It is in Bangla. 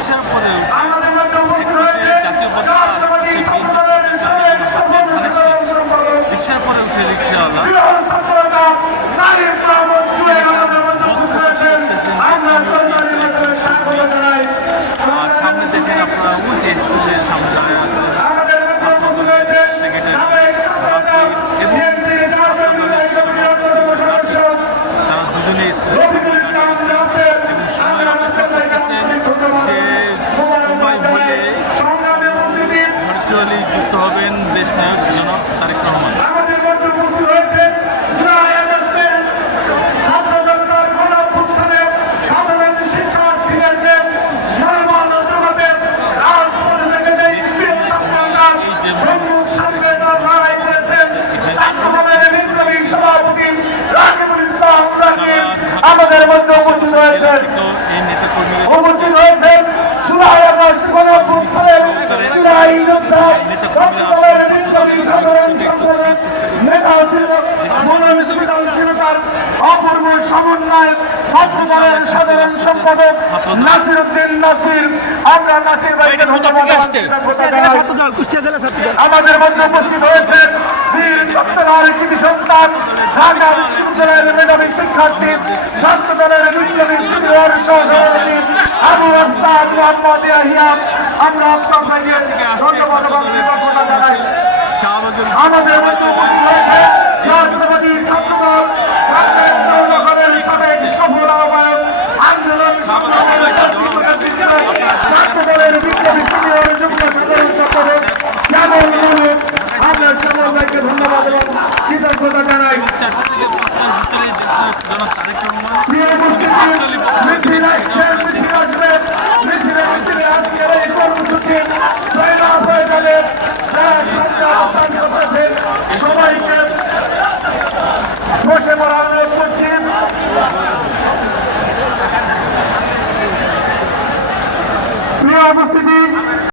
রিক্সার পরে আমাদের মধ্যে উপস্থিত হয়েছে জাতীয় জাতীয়বাদী ছাত্রদলের সাবেক সম্পাদক রিক্সার পরে উঠে রিক্সাওয়ালা বৃহৎ ছাত্রনেতা সালিম মাহমুদ জুয়েল আমাদের মধ্যে উপস্থিত হয়েছেন। আমরা সম্মান নিবেদনে স্বাগত জানাই। সামনে দেখেন আপনারা উঠে স্টেজের সামনে দাঁড়িয়ে আছেন আমাদের মধ্যে উপস্থিত হয়েছেন সাবেক ছাত্রনেতা বিএনপির জাতীয় নির্বাহী কমিটির অন্যতম সদস্য তারা দুজনেই স্টেজে রফিকুল ইসলাম নাসের। এবং সময় আমরা নাসের ভাইকে আন্তরিক ধন্যবাদ যে সময় হলে সংগ্রামী উপস্থিতি ভার্চুয়ালি যুক্ত হবেন দেশ নায়ক জনাব তারেক রহমান। আমাদের মধ্যে উপস্থিত হয়েছে জুলাই আগস্টের ছাত্র জনতার গণঅভ্যুত্থানে সাধারণ শিক্ষার্থীদেরকে মনোবল জোগাতে রাজপথে থেকে যে বীর ছাত্ররা সম্মুখ সামনে লড়াই করেছেন ছাত্রদলের বিপ্লবী সভাপতি রাকিবুল ইসলাম রাকিব আমাদের মধ্যে উপস্থিত হয়েছেন। এই নেতা কর্মীরা উপস্থিত হয়েছেন জুলাই আগস্ট গণঅভ্যুত্থানের জুলাই যোদ্ধা ছাত্রদলের বিপ্লবী সাধারণ সম্পাদক নেতা মনোনয়নশীলতার অপূর্ব সমন্বয় ছাত্রদলের সাধারণ সম্পাদক নাসির উদ্দিন নাসির। আমরা নাসির ভাইকে ধন্যবাদ আমাদের মধ্যে উপস্থিত হয়েছেন বীর চট্টগ্রামের কৃতি সন্তান ঢাকা বিশ্ববিদ্যালয়ের মেধাবী শিক্ষার্থী ছাত্রদলের বিপ্লবী সিনিয়র সহসভাপতি আবু আসাদ মোহাম্মদ ইয়াহিয়া। আমরা আপনাকে ধন্যবাদ এবং কৃতজ্ঞতা জানাই। শাহবাজের আমাদের মধ্যে উপস্থিত হয়েছে রাষ্ট্রপতি ছাত্রদল ছাত্রের সাবেক সফল আহ্বায়ক আন্দোলন ছাত্রদলের বিপ্লবী সিনিয়র যুগ্ম সাধারণ সম্পাদক শ্যামল মুলুক। আমরা শ্যামল ভাইকে ধন্যবাদ এবং কৃতজ্ঞতা জানাই। 4টা থেকে 5টার ভিতরে জনাব তারেক রহমান প্রিয় উপস্থিতি মিছিল আসছে মিছিল আসবে মিছিলে আজকের এই কর্মসূচি জয়লাভ হয়ে গেলে যারা সামনে অবস্থান করতেছেন সবাইকে বসে পড়ার অনুরোধ করছি। প্রিয় উপস্থিতি